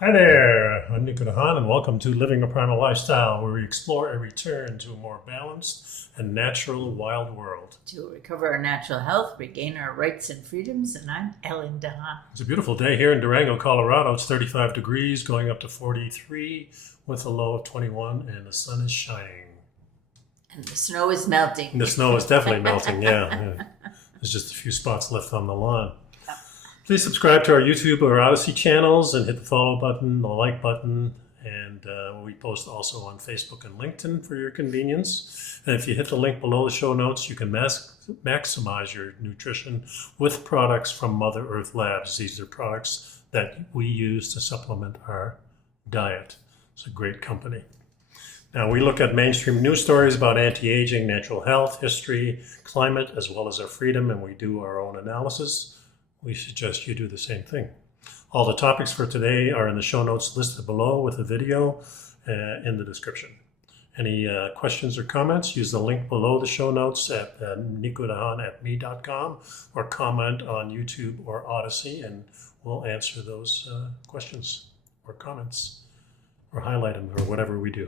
Hi there, I'm nicodehaan, and welcome to Living a Primal Lifestyle, where we explore a return to a more balanced and natural wild world. To recover our natural health, regain our rights and freedoms, and I'm Ellen DeHaan. It's a beautiful day here in Durango, Colorado. It's 35 degrees, going up to 43 with a low of 21, and the sun is shining. And the snow is melting. And the snow is definitely melting, yeah. There's just a few spots left on the lawn. Please subscribe to our YouTube or Odyssey channels and hit the follow button, the like button, and we post also on Facebook and LinkedIn for your convenience. And if you hit the link below the show notes, you can maximize your nutrition with products from Mother Earth Labs. These are products that we use to supplement our diet. It's a great company. Now, we look at mainstream news stories about anti-aging, natural health, history, climate, as well as our freedom, and we do our own analysis. We suggest you do the same thing. All the topics for today are in the show notes listed below with a video in the description. Any questions or comments, use the link below the show notes at nicodehaan@me.com or comment on YouTube or Odyssey, and we'll answer those questions or comments or highlight them or whatever we do.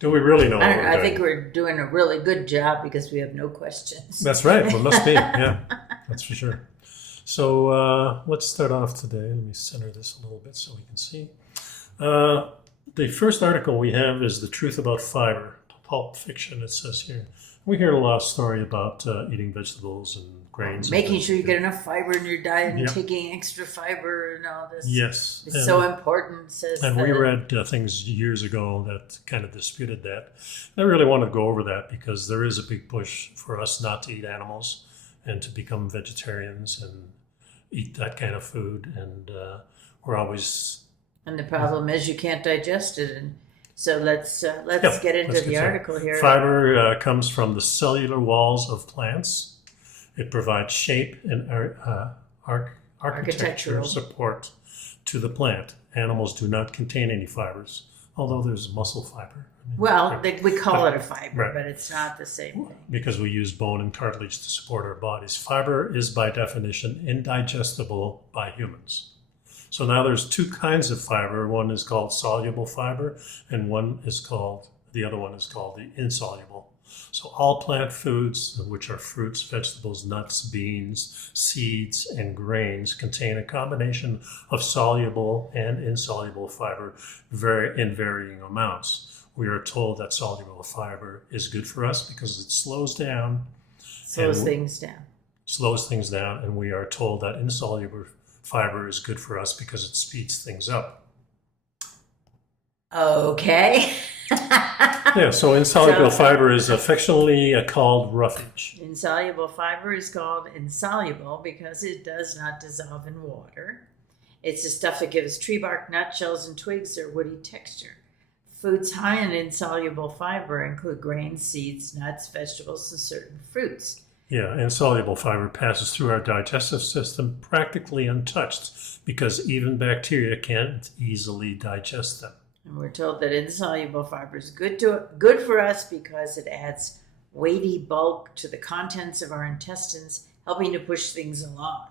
Do we really know what we're doing? I think we're doing a really good job because we have no questions. That's right. Well, must be. Yeah, that's for sure. So let's start off today. Let me center this a little bit so we can see. The first article we have is The Truth About Fiber, Pulp Fiction, it says here. We hear a lot of story about eating vegetables and grains. Making sure you get enough fiber in your diet and taking extra fiber and all this. Yes. It's so important, says. And we read things years ago that kind of disputed that. And I really want to go over that because there is a big push for us not to eat animals and to become vegetarians and eat that kind of food. And we're always... And the problem is you can't digest it. And so let's get into the article here. Fiber comes from the cellular walls of plants. It provides shape and architectural support to the plant. Animals do not contain any fibers, although there's muscle fiber. Well, we call it a fiber, right. But it's not the same thing. Because we use bone and cartilage to support our bodies. Fiber is by definition indigestible by humans. So now there's two kinds of fiber. One is called soluble fiber, and the other one is called the insoluble. So all plant foods, which are fruits, vegetables, nuts, beans, seeds, and grains, contain a combination of soluble and insoluble fiber in varying amounts. We are told that soluble fiber is good for us because it slows things down, and we are told that insoluble fiber is good for us because it speeds things up. Okay. Yeah, so insoluble fiber is affectionately called roughage. Insoluble fiber is called insoluble because it does not dissolve in water. It's the stuff that gives tree bark, nutshells, and twigs their woody texture. Foods high in insoluble fiber include grains, seeds, nuts, vegetables, and certain fruits. Yeah, insoluble fiber passes through our digestive system practically untouched because even bacteria can't easily digest them. And we're told that insoluble fiber is good for us because it adds weighty bulk to the contents of our intestines, helping to push things along.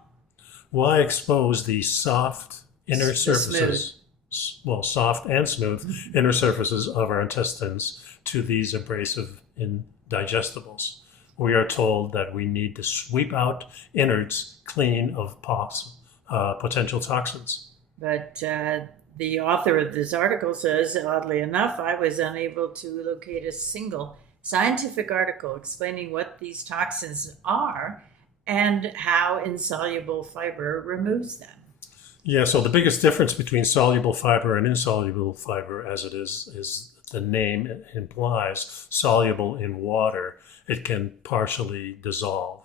Why expose the soft inner surfaces, soft and smooth inner surfaces of our intestines to these abrasive indigestibles? We are told that we need to sweep out innards clean of potential toxins. But the author of this article says, oddly enough, I was unable to locate a single scientific article explaining what these toxins are and how insoluble fiber removes them. Yeah, so the biggest difference between soluble fiber and insoluble fiber, as it is the name implies, soluble in water. It can partially dissolve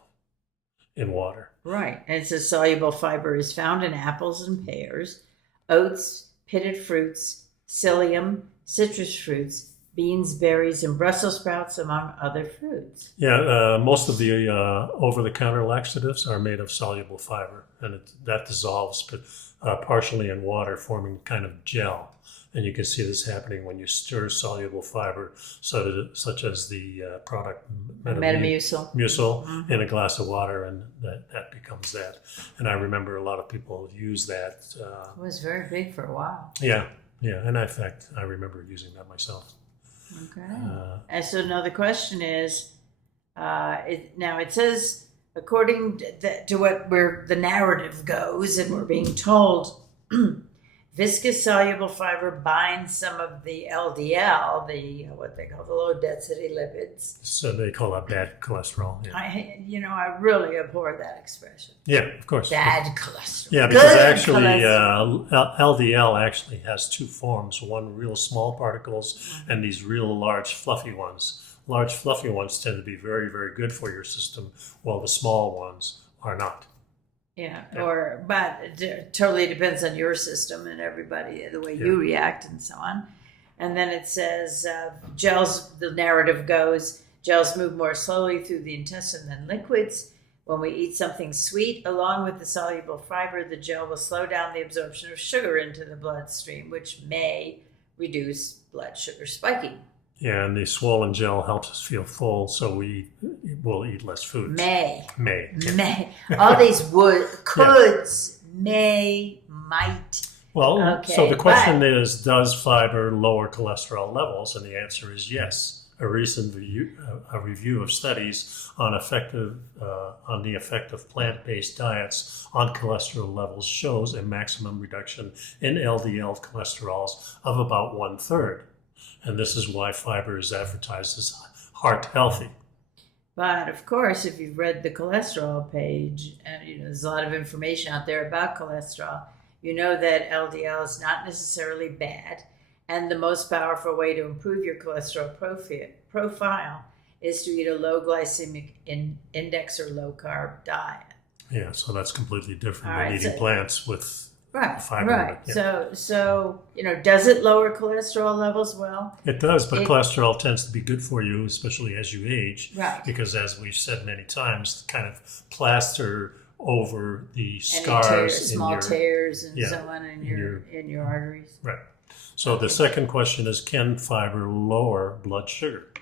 in water. Right, and it says soluble fiber is found in apples and pears, oats, pitted fruits, psyllium, citrus fruits, beans, berries, and Brussels sprouts, among other fruits. Yeah, most of the over-the-counter laxatives are made of soluble fiber, and that dissolves partially in water, forming kind of gel. And you can see this happening when you stir soluble fiber, such as the product Metamucil. Mucil in a glass of water, and that becomes that. And I remember a lot of people use that. It was very big for a while. Yeah. And in fact, I remember using that myself. Okay. And so now the question is, it says, according to what the narrative goes, and we're being told, viscous soluble fiber binds some of the LDL, what they call the low density lipids. So they call that bad cholesterol. Yeah. I really abhor that expression. Yeah, of course. Bad cholesterol. Yeah, because Good actually cholesterol. LDL actually has two forms, one real small particles and these real large fluffy ones. Large fluffy ones tend to be very, very good for your system, while the small ones are not. Yeah, but it totally depends on your system and everybody, the way you react and so on. And then it says gels, the narrative goes, gels move more slowly through the intestine than liquids. When we eat something sweet, along with the soluble fiber, the gel will slow down the absorption of sugar into the bloodstream, which may reduce blood sugar spiking. Yeah, and the swollen gel helps us feel full, so we will eat less food. May. Yeah. All these coulds, may, might. Well, Okay, so the question is, does fiber lower cholesterol levels? And the answer is yes. A recent review of studies on the effect of plant-based diets on cholesterol levels shows a maximum reduction in LDL cholesterols of about 1/3. And this is why fiber is advertised as heart healthy. But of course, if you've read the cholesterol page, and there's a lot of information out there about cholesterol, you know that LDL is not necessarily bad. And the most powerful way to improve your cholesterol profile is to eat a low glycemic index or low carb diet. Yeah, so that's completely different than Right, eating plants with fiber. Right. Yeah. So does it lower cholesterol levels? Well, It does, but cholesterol tends to be good for you, especially as you age. Right. Because as we've said many times, kind of plaster over the scars, small tears and yeah, so on in your arteries. Right. So the second question is, can fiber lower blood sugar?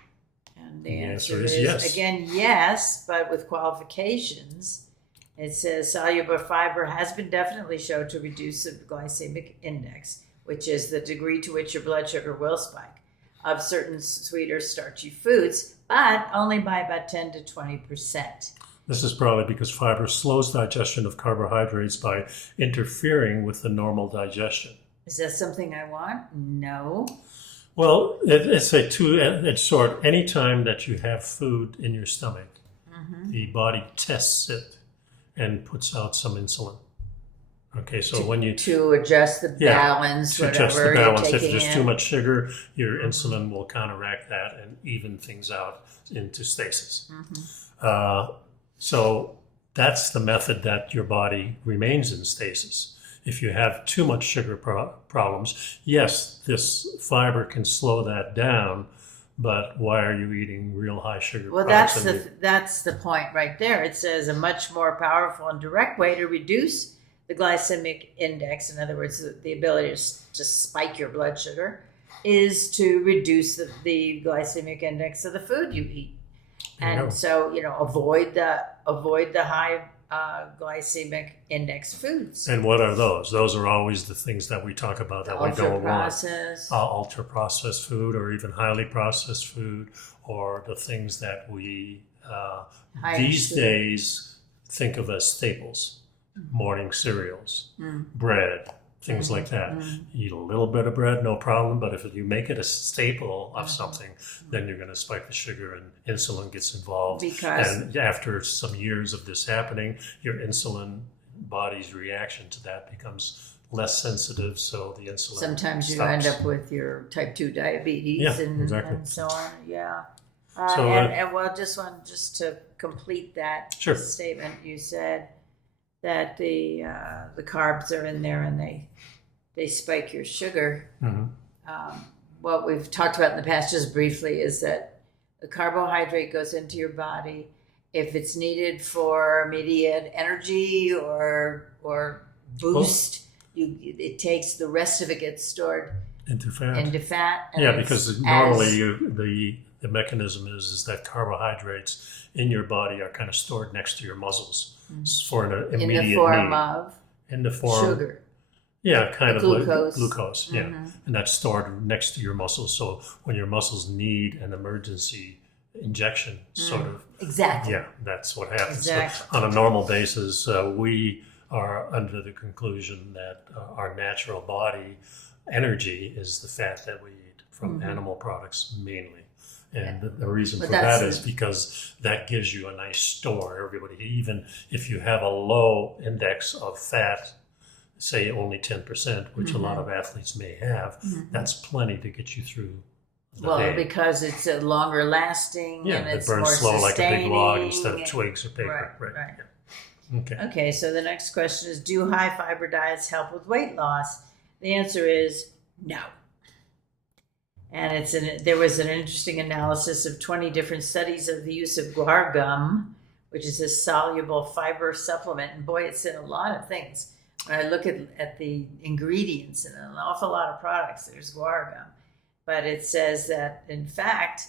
And the answer is is yes. Again, yes, but with qualifications. It says soluble fiber has been definitely shown to reduce the glycemic index, which is the degree to which your blood sugar will spike, of certain sweet or starchy foods, but only by about 10 to 20%. This is probably because fiber slows digestion of carbohydrates by interfering with the normal digestion. Is that something I want? No. Well, it's a two-edged sword. Anytime that you have food in your stomach, the body tests it and puts out some insulin. Okay, so when you to adjust the balance, to whatever adjust the balance, you're if taking there's in. too much sugar, your insulin will counteract that and even things out into stasis. So that's the method that your body remains in stasis. If you have too much sugar problems, yes, this fiber can slow that down. But why are you eating real high sugar products? Well, that's the point right there. It says a much more powerful and direct way to reduce the glycemic index, in other words, the ability to spike your blood sugar, is to reduce the glycemic index of the food you eat. And so, avoid the high glycemic index foods. And what are those? Those are always the things that we talk about that we don't want. Ultra processed food, or even highly processed food, or the things that we these days think of as staples. Morning cereals, bread, things like that. Eat a little bit of bread, no problem, but if you make it a staple of something, then you're going to spike the sugar and insulin gets involved. And after some years of this happening, your insulin body's reaction to that becomes less sensitive, so the insulin sometimes you stops. end up with your type 2 diabetes and so on. Just to complete that statement, you said that the carbs are in there and they spike your sugar. What we've talked about in the past just briefly is that the carbohydrate goes into your body. If it's needed for immediate energy or boost, it takes the rest of it gets stored into fat. into fat. And Yeah, it's because normally the mechanism is that carbohydrates in your body are kind of stored next to your muscles for an immediate in the form need. of In the form sugar. Yeah, kind of Glucose. like glucose. Yeah, and that's stored next to your muscles. So when your muscles need an emergency injection, sort of. Exactly. Yeah, that's what happens. Exactly. So on a normal basis, we are under the conclusion that our natural body energy is the fat that we eat from animal products mainly. And the reason for that is because that gives you a nice store. Everybody, even if you have a low index of fat, say only 10%, which a lot of athletes may have, that's plenty to get you through the day. Because it's a longer lasting and it it's burns more slow like a big log sustaining instead of twigs or paper. Right. Yeah. Okay. Okay, so the next question is, do high fiber diets help with weight loss? The answer is no. And there was an interesting analysis of 20 different studies of the use of guar gum, which is a soluble fiber supplement. And boy, it's in a lot of things. When I look at the ingredients in an awful lot of products, there's guar gum. But it says that, in fact,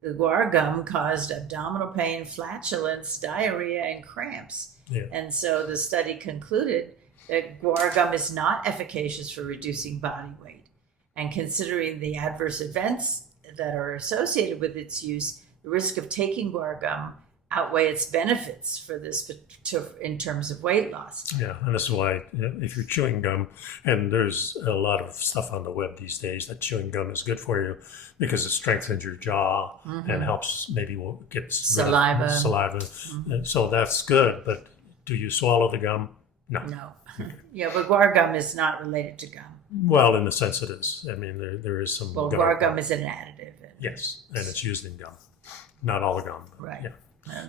the guar gum caused abdominal pain, flatulence, diarrhea, and cramps. Yeah. And so the study concluded that guar gum is not efficacious for reducing body weight. And considering the adverse events that are associated with its use, the risk of taking guar gum outweigh its benefits for this in terms of weight loss. Yeah, and this is why if you're chewing gum, and there's a lot of stuff on the web these days that chewing gum is good for you because it strengthens your jaw and helps maybe get saliva. So that's good, but do you swallow the gum? No. Yeah, but guar gum is not related to gum. Well, in the sense it is. I mean, there is some. Well, guar gum is an additive. Yes, and it's used in gum. Not all the gum. Right. Yeah.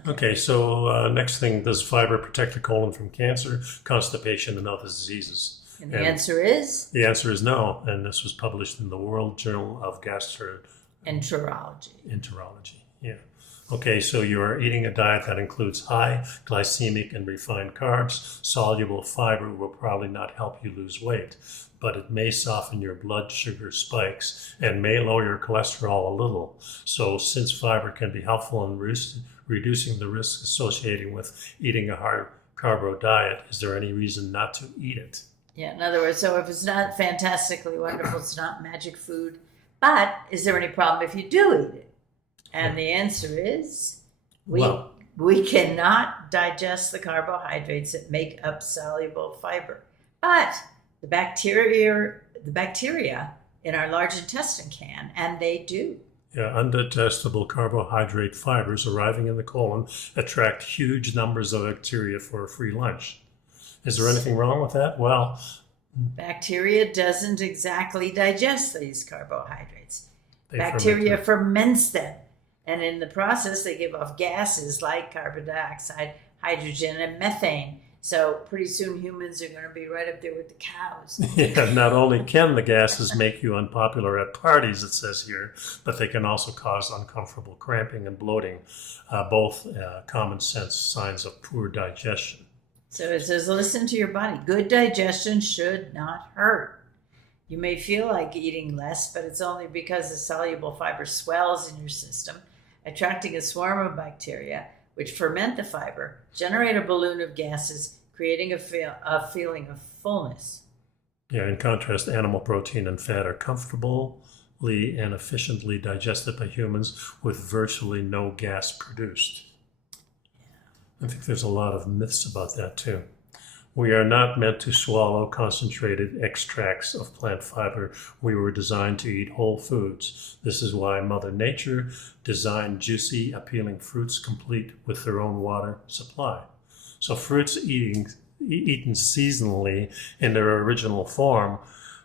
Okay, so next thing, does fiber protect the colon from cancer, constipation, and other diseases? And the answer is? The answer is no, and this was published in the World Journal of Enterology. Yeah. Okay, so you are eating a diet that includes high glycemic and refined carbs. Soluble fiber will probably not help you lose weight, but it may soften your blood sugar spikes and may lower your cholesterol a little. So since fiber can be helpful in reducing the risk associated with eating a high carbo diet, is there any reason not to eat it? Yeah, in other words, so if it's not fantastically wonderful, it's not magic food, but is there any problem if you do eat it? And the answer is we cannot digest the carbohydrates that make up soluble fiber. But the bacteria in our large intestine can, and they do. Yeah, undigestible carbohydrate fibers arriving in the colon attract huge numbers of bacteria for a free lunch. Is there anything wrong with that? Well, bacteria doesn't exactly digest these carbohydrates. Bacteria ferments them. And in the process, they give off gases like carbon dioxide, hydrogen, and methane. So pretty soon humans are going to be right up there with the cows. Yeah, not only can the gases make you unpopular at parties, it says here, but they can also cause uncomfortable cramping and bloating, both common sense signs of poor digestion. So it says, listen to your body. Good digestion should not hurt. You may feel like eating less, but it's only because the soluble fiber swells in your system, attracting a swarm of bacteria, which ferment the fiber, generate a balloon of gases, creating a feeling of fullness. Yeah, in contrast, animal protein and fat are comfortably and efficiently digested by humans with virtually no gas produced. I think there's a lot of myths about that too. We are not meant to swallow concentrated extracts of plant fiber. We were designed to eat whole foods. This is why Mother Nature designed juicy, appealing fruits complete with their own water supply. So fruits eaten seasonally in their original form,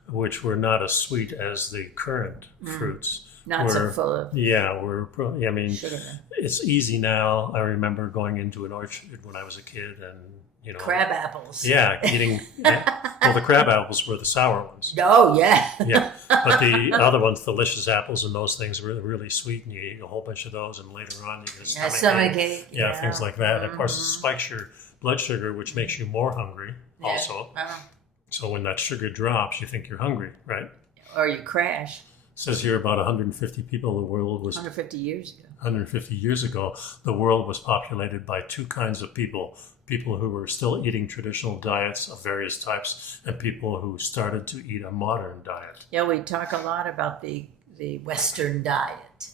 which were not as sweet as the current fruits. Not so full of sugar. It's easy now. I remember going into an orchard when I was a kid and crab apples. Yeah, eating. Well, the crab apples were the sour ones. Oh, yeah. Yeah, but the other ones, delicious apples and those things, were really sweet, and you eat a whole bunch of those, and later on you get a stomach ache. Yeah, things like that. And of course, it spikes your blood sugar, which makes you more hungry also. So when that sugar drops, you think you're hungry, right? Yep. or you crash. It says here about 150 people. The world was 150 years ago. 150 years ago. The world was populated by two kinds of people: people who were still eating traditional diets of various types, and people who started to eat a modern diet. Yeah, we talk a lot about the Western diet.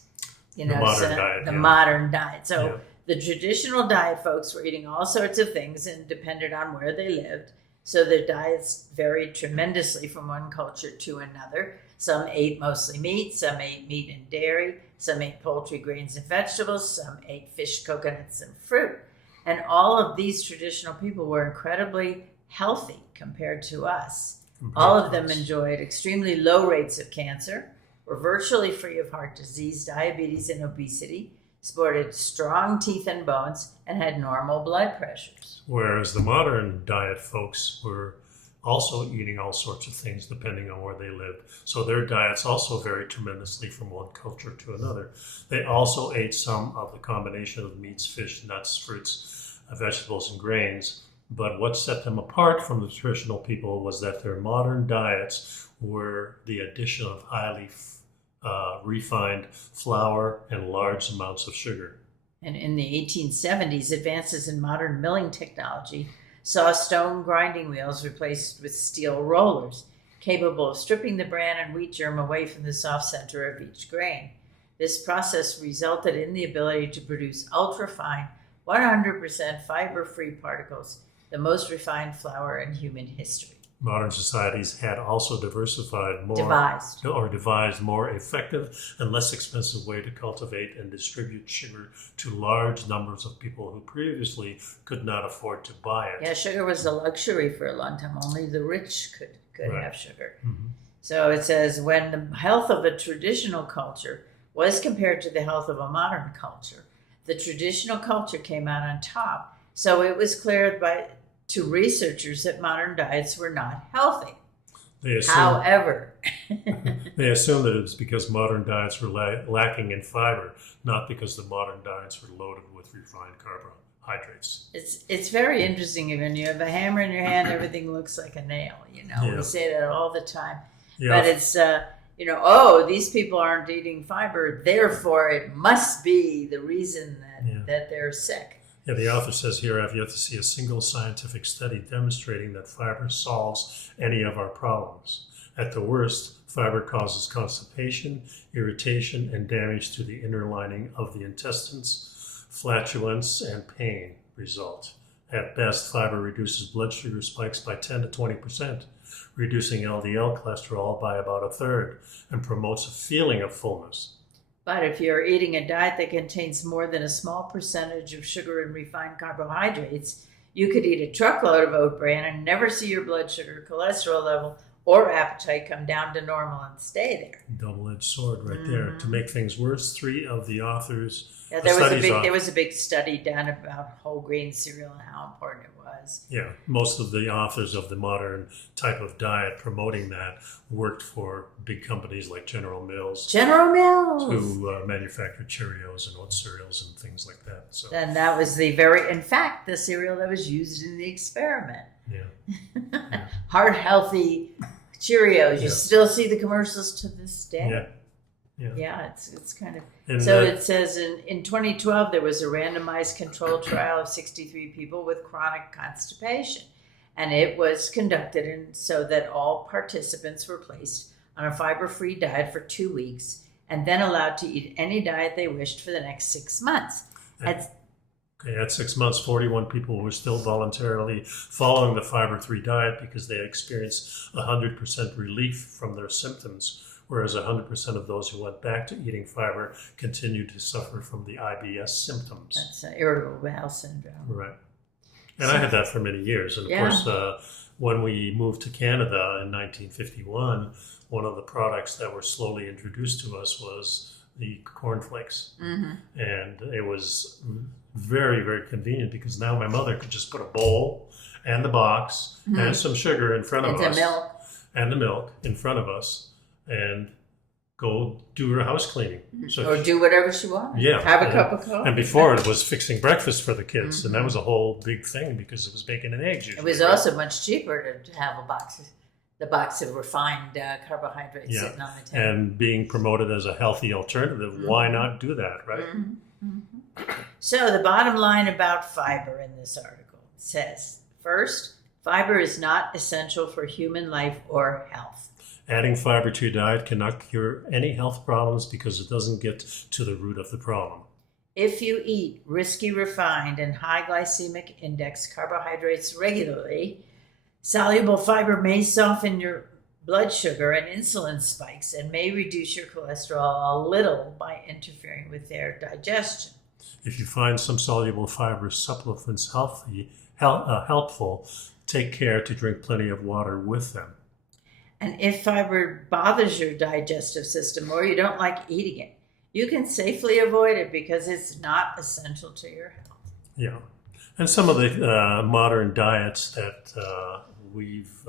You know, The modern diet, the yeah. modern diet. So Yeah. the traditional diet folks were eating all sorts of things and depended on where they lived. So their diets varied tremendously from one culture to another. Some ate mostly meat, some ate meat and dairy, some ate poultry, grains, and vegetables, some ate fish, coconuts, and fruit. And all of these traditional people were incredibly healthy compared to us. All of them enjoyed extremely low rates of cancer, were virtually free of heart disease, diabetes, and obesity, sported strong teeth and bones, and had normal blood pressures. Whereas the modern diet folks were also eating all sorts of things depending on where they lived. So their diets also varied tremendously from one culture to another. They also ate some of the combination of meats, fish, nuts, fruits, vegetables, and grains. But what set them apart from the traditional people was that their modern diets were the addition of highly refined flour and large amounts of sugar. And in the 1870s, advances in modern milling technology saw stone grinding wheels replaced with steel rollers, capable of stripping the bran and wheat germ away from the soft center of each grain. This process resulted in the ability to produce ultra-fine, 100% fiber-free particles, the most refined flour in human history. Modern societies had also devised more effective and less expensive way to cultivate and distribute sugar to large numbers of people who previously could not afford to buy it. Yeah, sugar was a luxury for a long time. Only the rich could Right. have sugar. Mm-hmm. So it says, when the health of a traditional culture was compared to the health of a modern culture, the traditional culture came out on top. So it was clear to researchers that modern diets were not healthy. However, they assumed that it was because modern diets were lacking in fiber, not because the modern diets were loaded with refined carbohydrates. it's very interesting. When you have a hammer in your hand, everything looks like a nail. Yeah. We say that all the time. Yeah. But it's oh, these people aren't eating fiber, therefore it must be the reason that they're sick. Yeah, the author says here, I've yet to see a single scientific study demonstrating that fiber solves any of our problems. At the worst, fiber causes constipation, irritation, and damage to the inner lining of the intestines. Flatulence and pain result. At best, fiber reduces blood sugar spikes by 10 to 20%, reducing LDL cholesterol by about a third, and promotes a feeling of fullness. But if you're eating a diet that contains more than a small percentage of sugar and refined carbohydrates, you could eat a truckload of oat bran and never see your blood sugar, cholesterol level, or appetite come down to normal and stay there. Double-edged sword right there. To make things worse, 3 of the authors... Yeah, there was a big study done about whole grain cereal and how important it was. Yeah, most of the authors of the modern type of diet promoting that worked for big companies like General Mills. Who manufactured Cheerios and oat cereals and things like that. So. And that was in fact, the cereal that was used in the experiment. Yeah. Heart healthy Cheerios. You still see the commercials to this day. Yeah. Yeah, it's kind of... And it says in 2012, there was a randomized control trial of 63 people with chronic constipation. And it was conducted so that all participants were placed on a fiber-free diet for 2 weeks and then allowed to eat any diet they wished for the next 6 months. At 6 months, 41 people were still voluntarily following the fiber-free diet because they experienced 100% relief from their symptoms, whereas 100% of those who went back to eating fiber continued to suffer from the IBS symptoms. That's irritable bowel syndrome. Right. And I had that for many years. And of course, when we moved to Canada in 1951, one of the products that were slowly introduced to us was the cornflakes. Mm-hmm. And it was very, very convenient because now my mother could just put a bowl and the box and some sugar in front of us. And the milk in front of us and go do her house cleaning. So or do whatever she wanted. Yeah. Have a cup of coffee. And before it was fixing breakfast for the kids. And that was a whole big thing because it was bacon and eggs usually. It was also much cheaper to have a box the box of refined carbohydrates Yeah. sitting on the table. And being promoted as a healthy alternative, why not do that, right? So the bottom line about fiber in this article says, first, fiber is not essential for human life or health. Adding fiber to your diet cannot cure any health problems because it doesn't get to the root of the problem. If you eat risky, refined, and high glycemic index carbohydrates regularly, soluble fiber may soften your blood sugar and insulin spikes and may reduce your cholesterol a little by interfering with their digestion. If you find some soluble fiber supplements helpful, take care to drink plenty of water with them. And if fiber bothers your digestive system or you don't like eating it, you can safely avoid it because it's not essential to your health. Yeah. And some of the modern diets that we've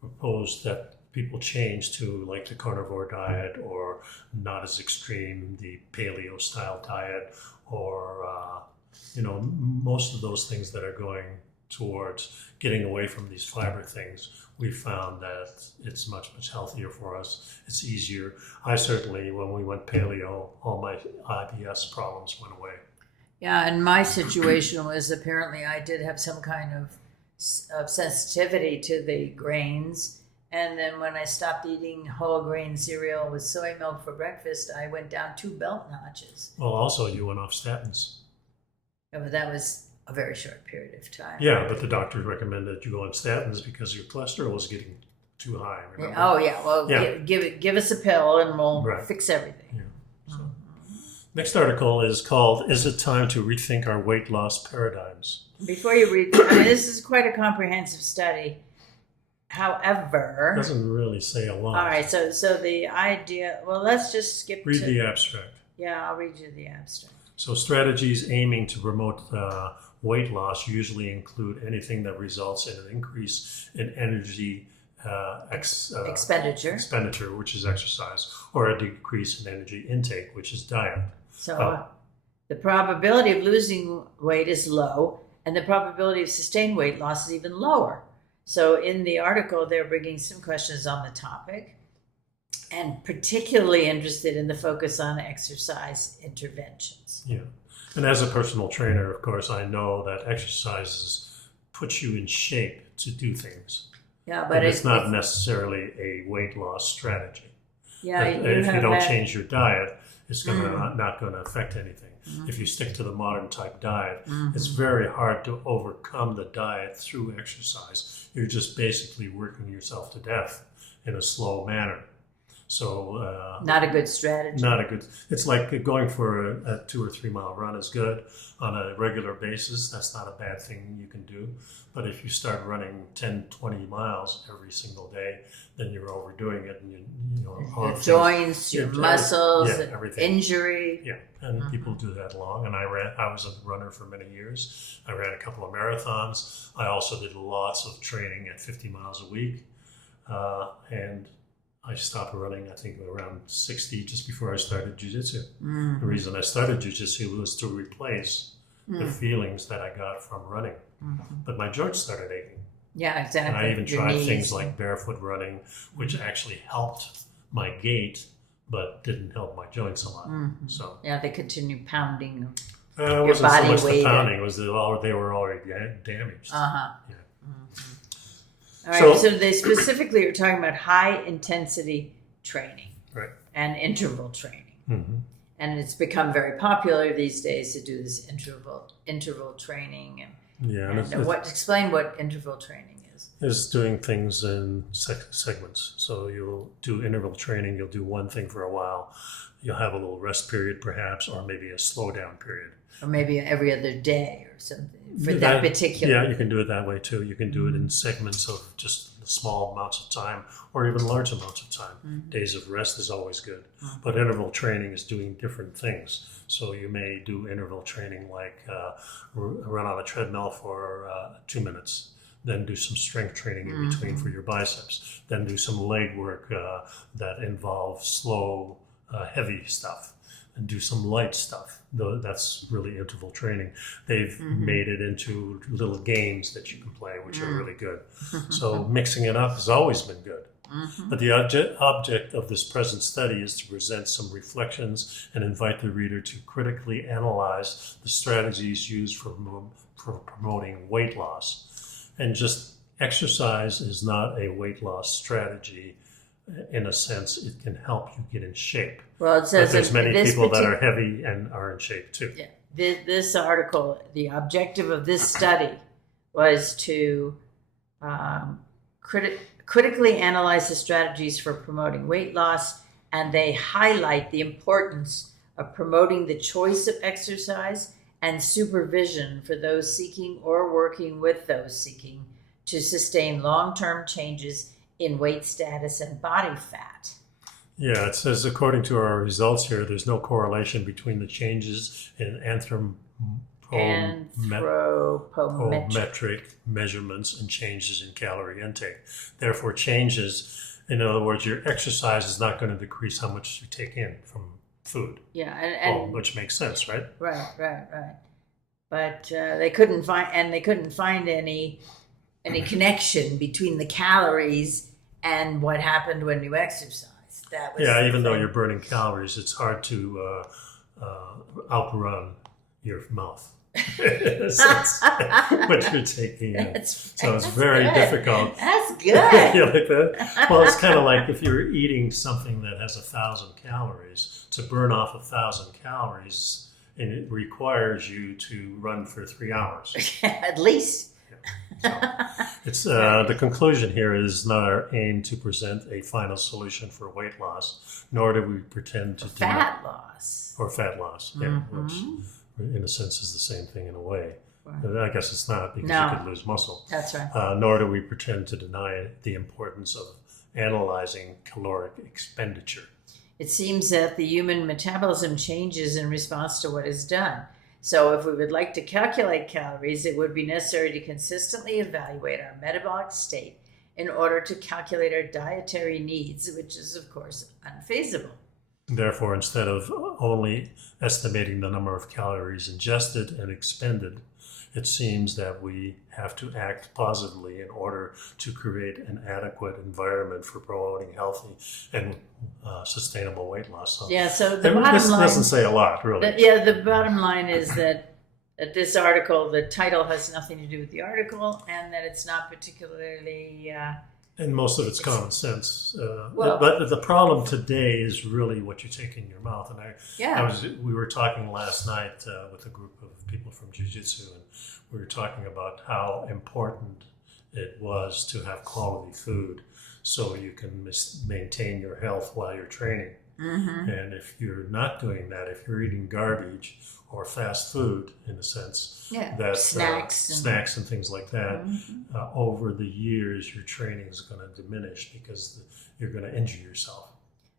proposed that people change to, like the carnivore diet, or not as extreme, the paleo style diet, or most of those things that are going towards getting away from these fiber things, we found that it's much, much healthier for us. It's easier. I certainly, when we went paleo, all my IBS problems went away. Yeah, and my situation was apparently I did have some kind of sensitivity to the grains. And then when I stopped eating whole grain cereal with soy milk for breakfast, I went down 2 belt notches. Well, also you went off statins. Yeah, but that was a very short period of time. Yeah, but the doctor recommended you go on statins because your cholesterol was getting too high. Remember? Oh yeah, well, Yeah. Give us a pill and we'll Right. fix everything. Yeah. So. Next article is called, "Is it time to rethink our weight loss paradigms?" Before you read, I mean, this is quite a comprehensive study. However, Doesn't really say a lot. all right, so the idea, well, let's just skip Read to, the abstract. yeah, I'll read you the abstract. So strategies aiming to promote weight loss usually include anything that results in an increase in energy expenditure, which is exercise, or a decrease in energy intake, which is diet. So the probability of losing weight is low, and the probability of sustained weight loss is even lower. So in the article, they're bringing some questions on the topic, and particularly interested in the focus on exercise interventions. Yeah. And as a personal trainer, of course, I know that exercises put you in shape to do things. Yeah, but it's not necessarily a weight loss strategy. Yeah, if you don't change your diet, it's not going to affect anything. If you stick to the modern type diet, it's very hard to overcome the diet through exercise. You're just basically working yourself to death in a slow manner. So not a good strategy. It's like going for a 2 or 3 mile run is good on a regular basis. That's not a bad thing you can do. But if you start running 10, 20 miles every single day, then you're overdoing it, and your joints, your muscles, everything. Injury. Yeah, and people do that long. And I was a runner for many years. I ran a couple of marathons. I also did lots of training at 50 miles a week, and I stopped running, I think, around 60 just before I started jiu-jitsu. The reason I started jiu-jitsu was to replace the feelings that I got from running. But my joints started aching. Yeah, exactly. And I even tried things like barefoot running, which actually helped my gait, but didn't help my joints a lot. So yeah, they continue pounding it your wasn't body so much weight. The pounding, it was they were already damaged. Yeah. All right, So so they specifically are talking about high intensity training, right, and interval training. And it's become very popular these days to do this interval training. Explain what interval training is. Is doing things in segments. So you'll do interval training, you'll do one thing for a while, you'll have a little rest period perhaps, or maybe a slow down period. Or maybe every other day or something for that particular. Yeah, you can do it that way too. You can do it in segments of just small amounts of time or even large amounts of time. Days of rest is always good. But interval training is doing different things. So you may do interval training like run on a treadmill for 2 minutes, then do some strength training in between for your biceps, then do some leg work that involves slow, heavy stuff. and do some light stuff. Though that's really interval training. They've made it into little games that you can play, which are really good. So mixing it up has always been good. But the object of this present study is to present some reflections and invite the reader to critically analyze the strategies used for promoting weight loss. And just exercise is not a weight loss strategy. In a sense, it can help you get in shape. Well, it says but there's many people that are partic- heavy and are in shape too. Yeah. This article, the objective of this study was to critically analyze the strategies for promoting weight loss, and they highlight the importance of promoting the choice of exercise and supervision for those seeking or working with those seeking to sustain long-term changes in weight status and body fat. Yeah, it says according to our results here, there's no correlation between the changes in anthropometric measurements and changes in calorie intake. Therefore, changes, in other words, your exercise is not going to decrease how much you take in from food. Yeah, and which makes sense, right? Right. But they couldn't find any connection between the calories and what happened when you exercise. That was even though you're burning calories, it's hard to outrun your mouth. What you're taking in. So it's very difficult. That's good. You like that? Well, it's kind of like if you're eating something that has 1,000 calories, to burn off 1,000 calories, and it requires you to run for 3 hours. At least. So it's the conclusion here is not our aim to present a final solution for weight loss, nor do we pretend to fat loss. Or fat loss, which in a sense is the same thing in a way. Right. I guess it's not, because you could lose muscle. That's right. Nor do we pretend to deny the importance of analyzing caloric expenditure. It seems that the human metabolism changes in response to what is done. So if we would like to calculate calories, it would be necessary to consistently evaluate our metabolic state in order to calculate our dietary needs, which is, of course, unfeasible. Therefore, instead of only estimating the number of calories ingested and expended, it seems that we have to act positively in order to create an adequate environment for promoting healthy and sustainable weight loss. So the bottom line... This doesn't say a lot, really. The bottom line is that this article, the title has nothing to do with the article, and that it's not particularly... and most of it's common sense. But the problem today is really what you take in your mouth. And we were talking last night with a group of people from Jiu-Jitsu, and we were talking about how important it was to have quality food so you can maintain your health while you're training. And if you're not doing that, if you're eating garbage or fast food, in a sense, that snacks and things like that, over the years, your training is going to diminish because you're going to injure yourself.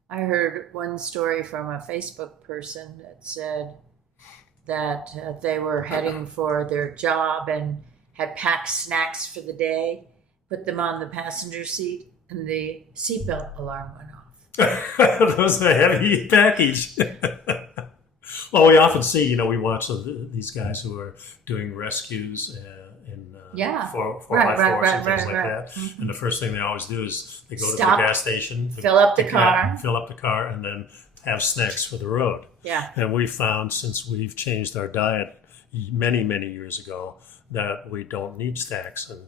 I heard one story from a Facebook person that said that they were heading for their job and had packed snacks for the day, put them on the passenger seat, and the seatbelt alarm went off. That was a heavy package. Well, we often see, we watch these guys who are doing rescues in 4x4s and things like that. And the first thing they always do is they go to the gas station, fill up the car, and then have snacks for the road. Yeah. And we found, since we've changed our diet many, many years ago, that we don't need snacks. And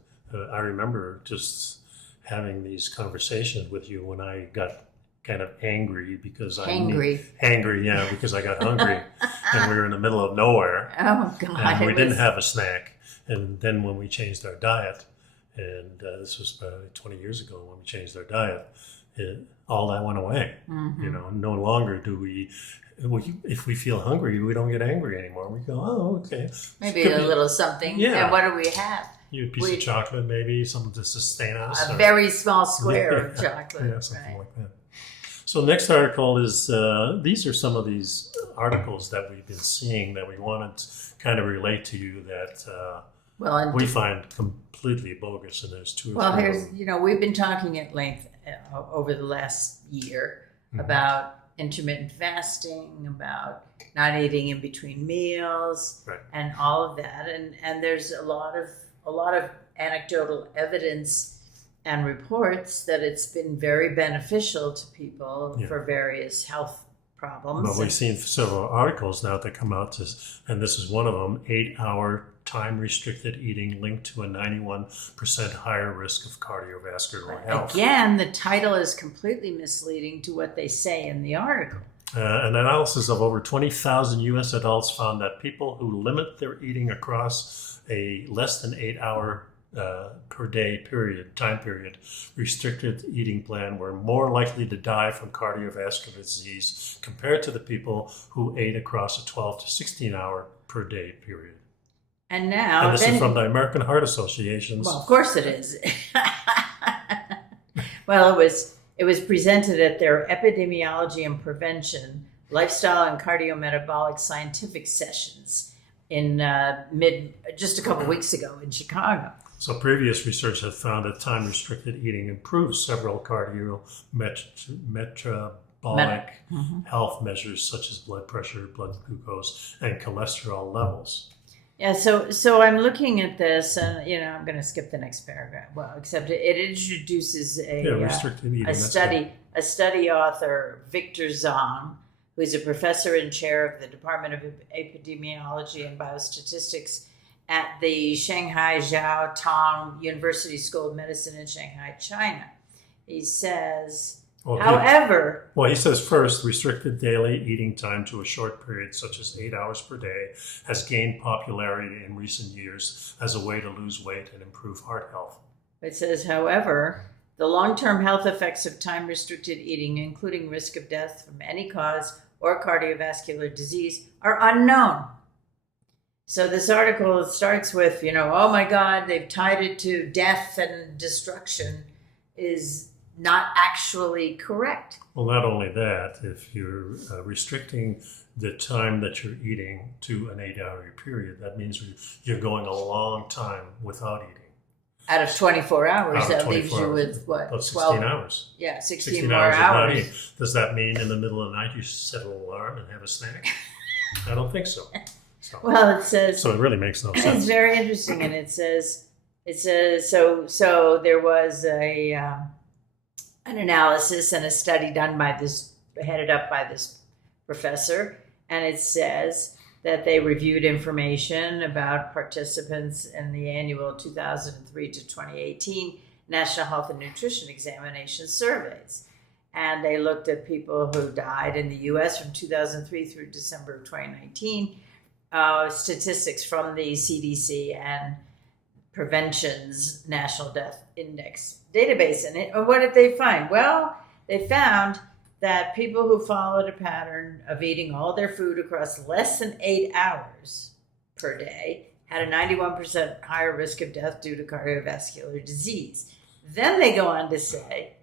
I remember just having these conversations with you when I got kind of angry because because I got hungry and we were in the middle of nowhere. Oh God! And we didn't have a snack. And then when we changed our diet, and this was probably 20 years ago when we changed our diet, all that went away. No longer do we. If we feel hungry, we don't get angry anymore. We go, oh, okay. Maybe a little something. Yeah. And what do we have? A piece of chocolate, maybe, something to sustain us. A very small square of chocolate. Yeah, something like that. So next article is, these are some of these articles that we've been seeing that we wanted to kind of relate to you that we find completely bogus, and there's two or three. We've been talking at length over the last year about intermittent fasting, about not eating in between meals, Right. and all of that. And there's a lot of anecdotal evidence and reports that it's been very beneficial to people for various health problems. But we've seen several articles now that come out, and this is one of them, 8-hour time-restricted eating linked to a 91% higher risk of cardiovascular health. Again, the title is completely misleading to what they say in the article. An analysis of over 20,000 U.S. adults found that people who limit their eating across a less than 8-hour per day time period restricted eating plan were more likely to die from cardiovascular disease compared to the people who ate across a 12 to 16 hour per day period. And now, and this is from the American Heart Association's. Well, of course it is. Well, it was presented at their Epidemiology and Prevention, Lifestyle and Cardiometabolic Scientific Sessions in just a couple weeks ago in Chicago. So previous research has found that time-restricted eating improves several metabolic health measures such as blood pressure, blood glucose, and cholesterol levels. Yeah, so I'm looking at this, and I'm going to skip the next paragraph. Well, except it introduces restricted eating, a study author, Victor Zhang, who is a professor and chair of the Department of Epidemiology and Biostatistics at the Shanghai Jiao Tong University School of Medicine in Shanghai, China. He says, he says first, restricted daily eating time to a short period, such as 8 hours per day, has gained popularity in recent years as a way to lose weight and improve heart health. It says, however, the long-term health effects of time-restricted eating, including risk of death from any cause or cardiovascular disease, are unknown. So this article starts with, oh my God, they've tied it to death and destruction, is not actually correct. Well, not only that, if you're restricting the time that you're eating to an 8-hour period, that means you're going a long time without eating. Out of 24 hours, that leaves you with what? About 16 hours. Yeah, 16 more hours. Does that mean in the middle of the night you set an alarm and have a snack? I don't think so. Well, it says. So it really makes no sense. It's very interesting, and it says so. There was an analysis and a study done headed up by this professor, and it says that they reviewed information about participants in the annual 2003 to 2018 National Health and Nutrition Examination surveys. And they looked at people who died in the U.S. from 2003 through December of 2019, statistics from the CDC and Prevention's National Death Index database. And what did they find? Well, they found that people who followed a pattern of eating all their food across less than 8 hours per day had a 91% higher risk of death due to cardiovascular disease. Then they go on to say,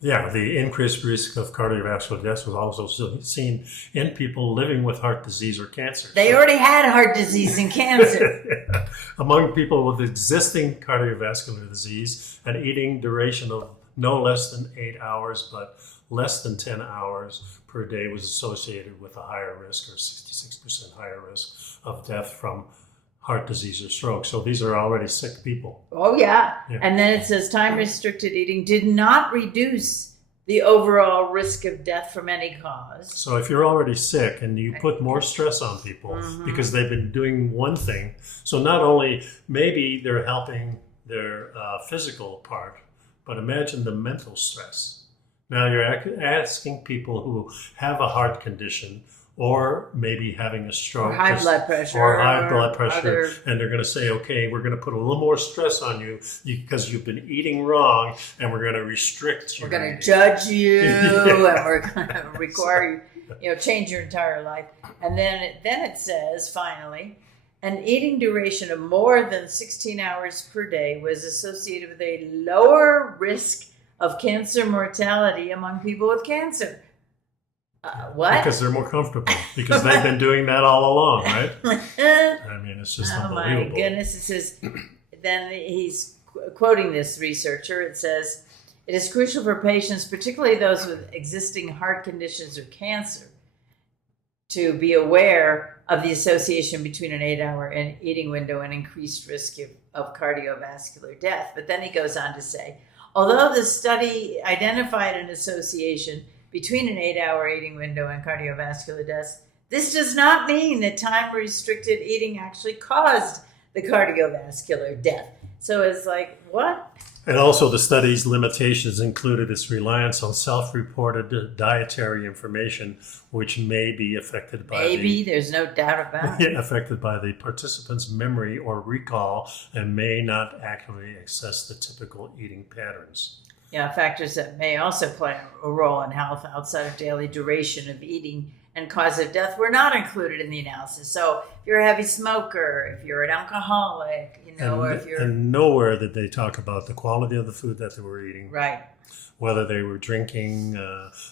yeah, the increased risk of cardiovascular death was also seen in people living with heart disease or cancer. They already had heart disease and cancer. Yeah. Among people with existing cardiovascular disease, an eating duration of no less than 8 hours, but less than 10 hours per day was associated with a higher risk, or 66% higher risk of death from heart disease or stroke. So these are already sick people. Oh, yeah. And then it says time-restricted eating did not reduce the overall risk of death from any cause. So if you're already sick and you put more stress on people because they've been doing one thing, so not only maybe they're helping their physical part, but imagine the mental stress. Now you're asking people who have a heart condition or maybe having a stroke or high blood pressure, and they're going to say, okay, we're going to put a little more stress on you because you've been eating wrong, and we're going to restrict you. We're going to judge you, and we're going to require you, change your entire life. And then it says, finally, an eating duration of more than 16 hours per day was associated with a lower risk of cancer mortality among people with cancer. What? Because they're more comfortable. Because they've been doing that all along, right? I mean, it's just unbelievable. Oh my goodness! It says. Then he's quoting this researcher. It says, It is crucial for patients, particularly those with existing heart conditions or cancer, to be aware of the association between an 8-hour eating window and increased risk of cardiovascular death. But then he goes on to say, although the study identified an association between an 8-hour eating window and cardiovascular deaths, this does not mean that time-restricted eating actually caused the cardiovascular death. So it's like, what? And also the study's limitations included its reliance on self-reported dietary information, which may be affected by there's no doubt about it. affected by the participants' memory or recall and may not accurately assess the typical eating patterns. Yeah, factors that may also play a role in health outside of daily duration of eating and cause of death were not included in the analysis. So if you're a heavy smoker, if you're an alcoholic, or if you're... And nowhere did they talk about the quality of the food that they were eating. Right. Whether they were drinking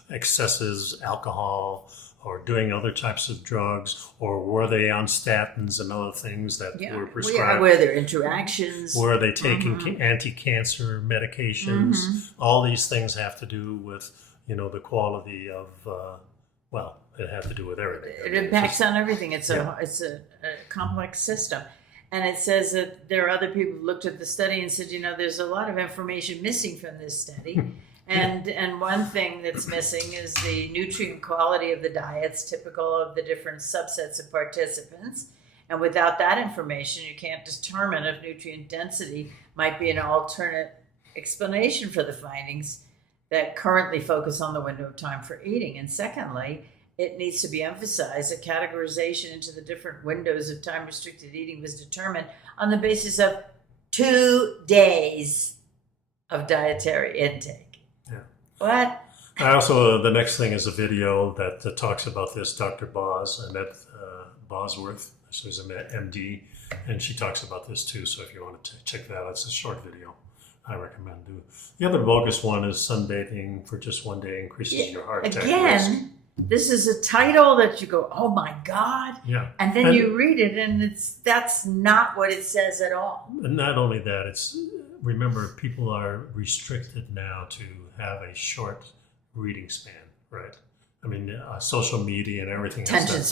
excesses, alcohol, or doing other types of drugs, or were they on statins and other things that were prescribed? Were there interactions? Were they taking anti-cancer medications? All these things have to do with, the quality of, it had to do with everything. It impacts on everything. It's a complex system. And it says that there are other people who looked at the study and said, there's a lot of information missing from this study. And one thing that's missing is the nutrient quality of the diets typical of the different subsets of participants. And without that information, you can't determine if nutrient density might be an alternate explanation for the findings that currently focus on the window of time for eating. And secondly, it needs to be emphasized that categorization into the different windows of time-restricted eating was determined on the basis of 2 days of dietary intake. Yeah. What? The next thing is a video that talks about this. Dr. Annette Bosworth, she's an MD, and she talks about this too. So if you want to check that out, it's a short video. I recommend do. The other bogus one is sunbathing for just 1 day increases your heart attack risk. Again, this is a title that you go, oh my God. Yeah. And then you read it and that's not what it says at all. And not only that, remember, people are restricted now to have a short reading span, right? I mean, social media and everything. Attention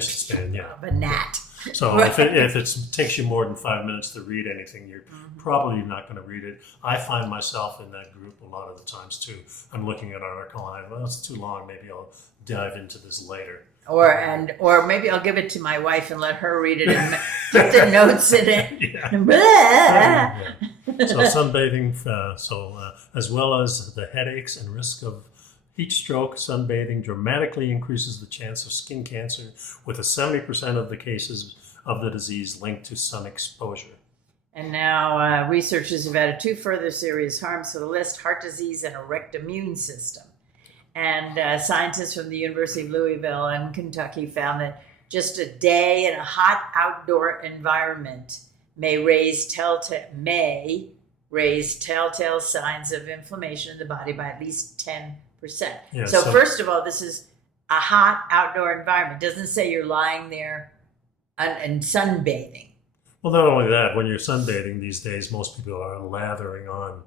span, yeah. But not. So Right. if it takes you more than 5 minutes to read anything, you're probably not going to read it. I find myself in that group a lot of the times too. I'm looking at an article and it's too long. Maybe I'll dive into this later. Or maybe I'll give it to my wife and let her read it and put the notes in it. Yeah. So sunbathing, as well as the headaches and risk of heat stroke, sunbathing dramatically increases the chance of skin cancer, with 70% of the cases of the disease linked to sun exposure. And now researchers have added 2 further serious harms to the list: heart disease and erect immune system. And scientists from the University of Louisville in Kentucky found that just a day in a hot outdoor environment may raise telltale signs of inflammation in the body by at least 10%. Yeah, so first of all, this is a hot outdoor environment. It doesn't say you're lying there and sunbathing. Well, not only that, when you're sunbathing these days, most people are lathering on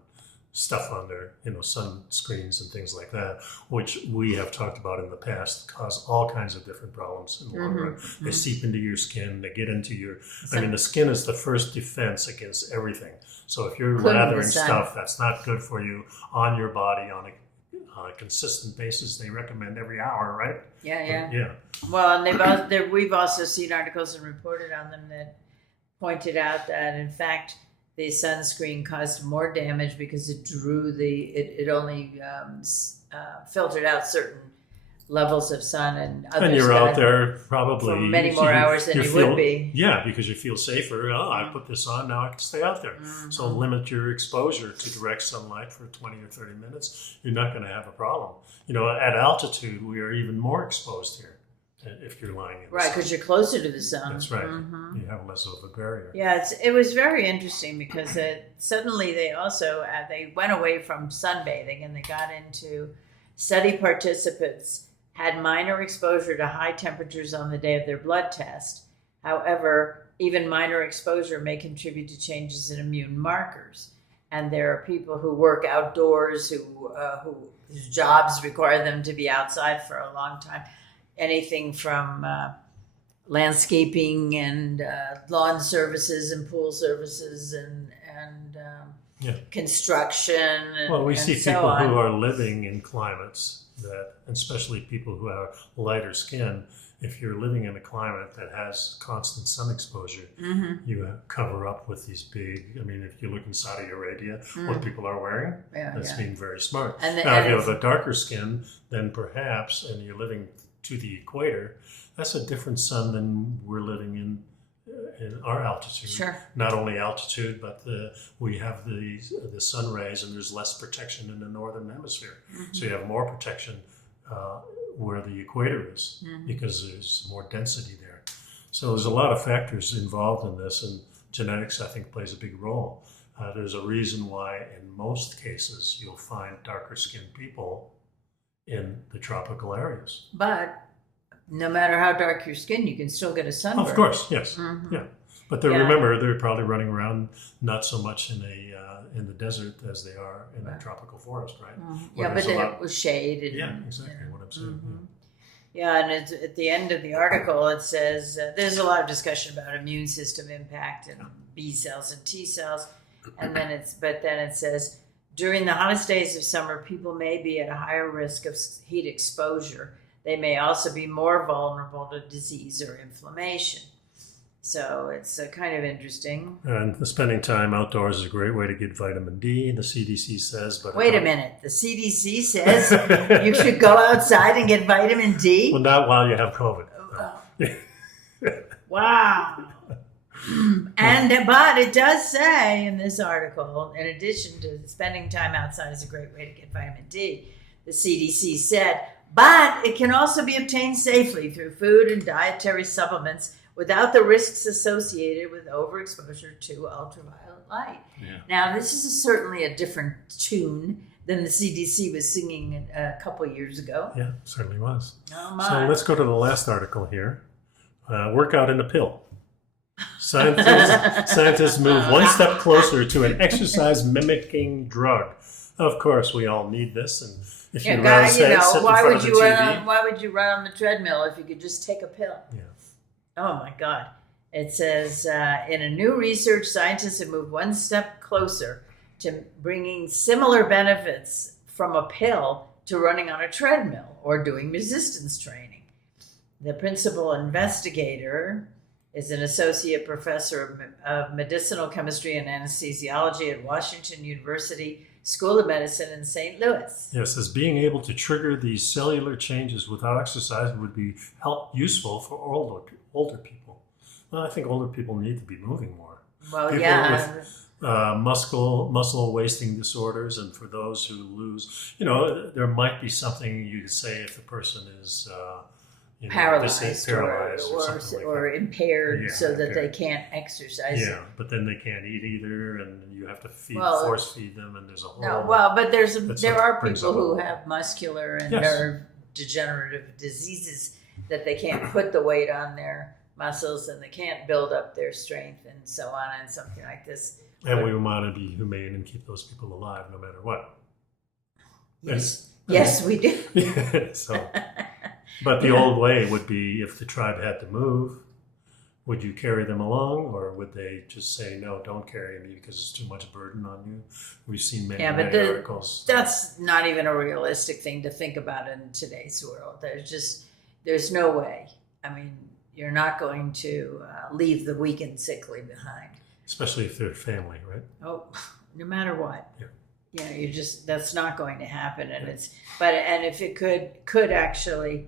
stuff on their, sunscreens and things like that, which we have talked about in the past, cause all kinds of different problems in the long run. They seep into your skin, they get into the skin is the first defense against everything. So if you're lathering stuff that's not good for you on your body on a consistent basis, they recommend every hour, right? Yeah. Well, and we've also seen articles and reported on them that pointed out that, in fact, the sunscreen caused more damage because it drew it only filtered out certain levels of sun and others. And you're out there probably for many more hours than you would be. Yeah, because you feel safer. I put this on, now I can stay out there. So limit your exposure to direct sunlight for 20 or 30 minutes. You're not going to have a problem. At altitude, we are even more exposed here if you're lying in the sun. Because you're closer to the sun. That's right. You have less of a barrier. Yeah, it was very interesting because suddenly they also they went away from sunbathing and they got into study participants had minor exposure to high temperatures on the day of their blood test. However, even minor exposure may contribute to changes in immune markers. and there are people who work outdoors whose jobs require them to be outside for a long time. Anything from landscaping and lawn services and pool services and construction. Well, we and see so people on. who are living in climates that, especially people who have lighter skin, if you're living in a climate that has constant sun exposure, you cover up with these big, I mean, if you look in Saudi Arabia, what people are wearing, that's being very smart. And now, if you have a darker skin, then perhaps, and you're living to the equator, that's a different sun than we're living in our altitude. Sure. Not only altitude, but we have the sun rays, and there's less protection in the northern hemisphere. So you have more protection where the equator is because there's more density there. So there's a lot of factors involved in this, and genetics, I think, plays a big role. There's a reason why in most cases you'll find darker skinned people in the tropical areas. But no matter how dark your skin, you can still get a sunburn. Of course, yes. Yeah. But remember, they're probably running around not so much in the desert as they are in the tropical forest, right? Yeah, but it was shade. And, exactly what I'm saying. Yeah, and at the end of the article, it says there's a lot of discussion about immune system impact and B cells and T cells, and then it says during the hottest days of summer, people may be at a higher risk of heat exposure. They may also be more vulnerable to disease or inflammation. So it's kind of interesting. And spending time outdoors is a great way to get vitamin D, the CDC says. But wait a minute. The CDC says you should go outside and get vitamin D? Well, not while you have COVID. Wow. But it does say in this article, in addition to spending time outside is a great way to get vitamin D, the CDC said, but it can also be obtained safely through food and dietary supplements without the risks associated with overexposure to ultraviolet light. Yeah. Now, this is certainly a different tune than the CDC was singing a couple years ago. Yeah, certainly was. Oh my. So let's go to the last article here. Workout in a pill. Scientists move one step closer to an exercise mimicking drug. Of course, we all need this. And if you run, why would you run on the treadmill if you could just take a pill? Yeah. Oh my God. It says, in a new research, scientists have moved one step closer to bringing similar benefits from a pill to running on a treadmill or doing resistance training. The principal investigator is an associate professor of medicinal chemistry and anesthesiology at Washington University School of Medicine in St. Louis. Yes, as being able to trigger these cellular changes without exercise would be useful for older people. Well, I think older people need to be moving more. Well, people with muscle wasting disorders, and for those who lose, there might be something you could say if the person is paralyzed or like impaired so that they can't exercise. Yeah, but then they can't eat either, and you have to force feed them, and there's a whole... No, well, but there are people who have muscular and nerve degenerative diseases that they can't put the weight on their muscles and they can't build up their strength and so on, and something like this. And we want to be humane and keep those people alive no matter what. Yes, we do. But the old way would be if the tribe had to move, would you carry them along, or would they just say, no, don't carry me because it's too much burden on you? We've seen many articles. That's not even a realistic thing to think about in today's world. There's no way. I mean, you're not going to leave the weak and sickly behind. Especially if they're family, right? Oh, no matter what. Yeah. That's not going to happen. And and if it could actually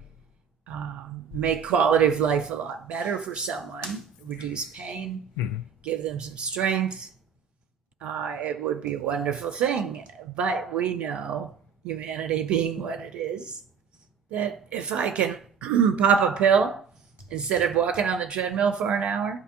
make quality of life a lot better for someone, reduce pain, give them some strength, it would be a wonderful thing. But we know, humanity being what it is, that if I can pop a pill instead of walking on the treadmill for an hour,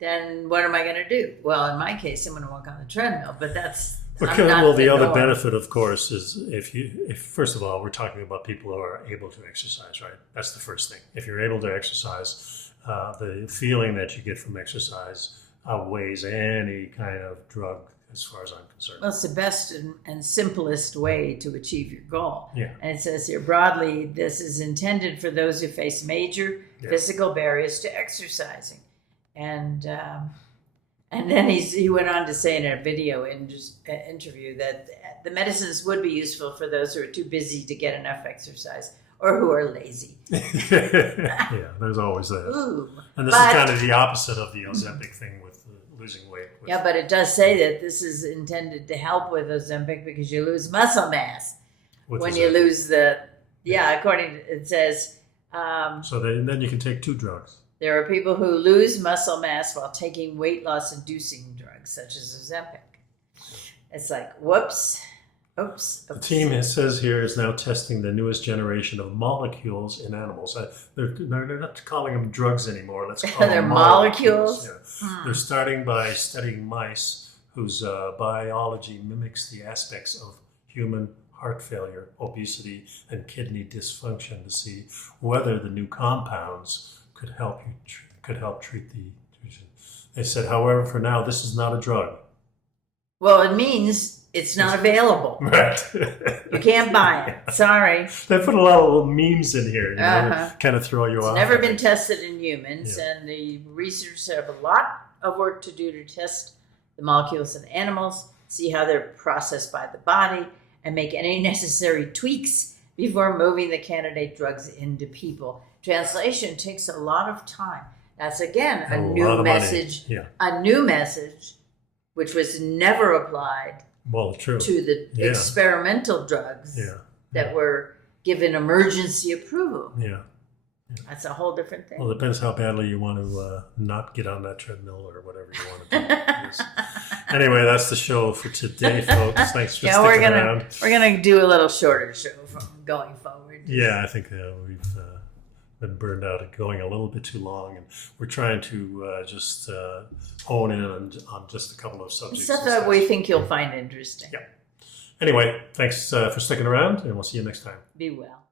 then what am I going to do? Well, in my case, I'm going to walk on the treadmill, but that's... the other benefit, of course, is if first of all, we're talking about people who are able to exercise, right? That's the first thing. If you're able to exercise, the feeling that you get from exercise outweighs any kind of drug as far as I'm concerned. Well, it's the best and simplest way to achieve your goal. Yeah. And it says here broadly, this is intended for those who face major physical barriers to exercising. And then he went on to say in a video interview that the medicines would be useful for those who are too busy to get enough exercise or who are lazy. Yeah, there's always that. Ooh, and this is kind of the opposite of the Ozempic thing with losing weight. Yeah, but it does say that this is intended to help with Ozempic because you lose muscle mass when you lose the. Yeah, according to it says. So then you can take 2 drugs. There are people who lose muscle mass while taking weight loss inducing drugs such as Ozempic. It's like, whoops. Oops. The team, it says here, is now testing the newest generation of molecules in animals. They're not calling them drugs anymore. Let's call They're them molecules. Yeah. They're starting by studying mice whose biology mimics the aspects of human heart failure, obesity, and kidney dysfunction to see whether the new compounds could help treat the. They said, however, for now, this is not a drug. Well, it means it's not available. Right. You can't buy it. Sorry. They put a lot of little memes in here, to kind of throw you off. It's never been tested in humans, and the researchers have a lot of work to do to test the molecules in animals, see how they're processed by the body, and make any necessary tweaks before moving the candidate drugs into people. Translation takes a lot of time. That's, again, a new message. Yeah. A new message, which was never applied true. to the experimental drugs that were given emergency approval. Yeah. That's a whole different thing. Well, it depends how badly you want to not get on that treadmill or whatever you want to do. Anyway, that's the show for today, folks. Thanks for sticking around. We're gonna do a little shorter show from going forward. Yeah, I think we've been burned out at going a little bit too long, and we're trying to just hone in on just a couple of subjects. Stuff that we think you'll find interesting. Yeah. Anyway, thanks for sticking around, and we'll see you next time. Be well.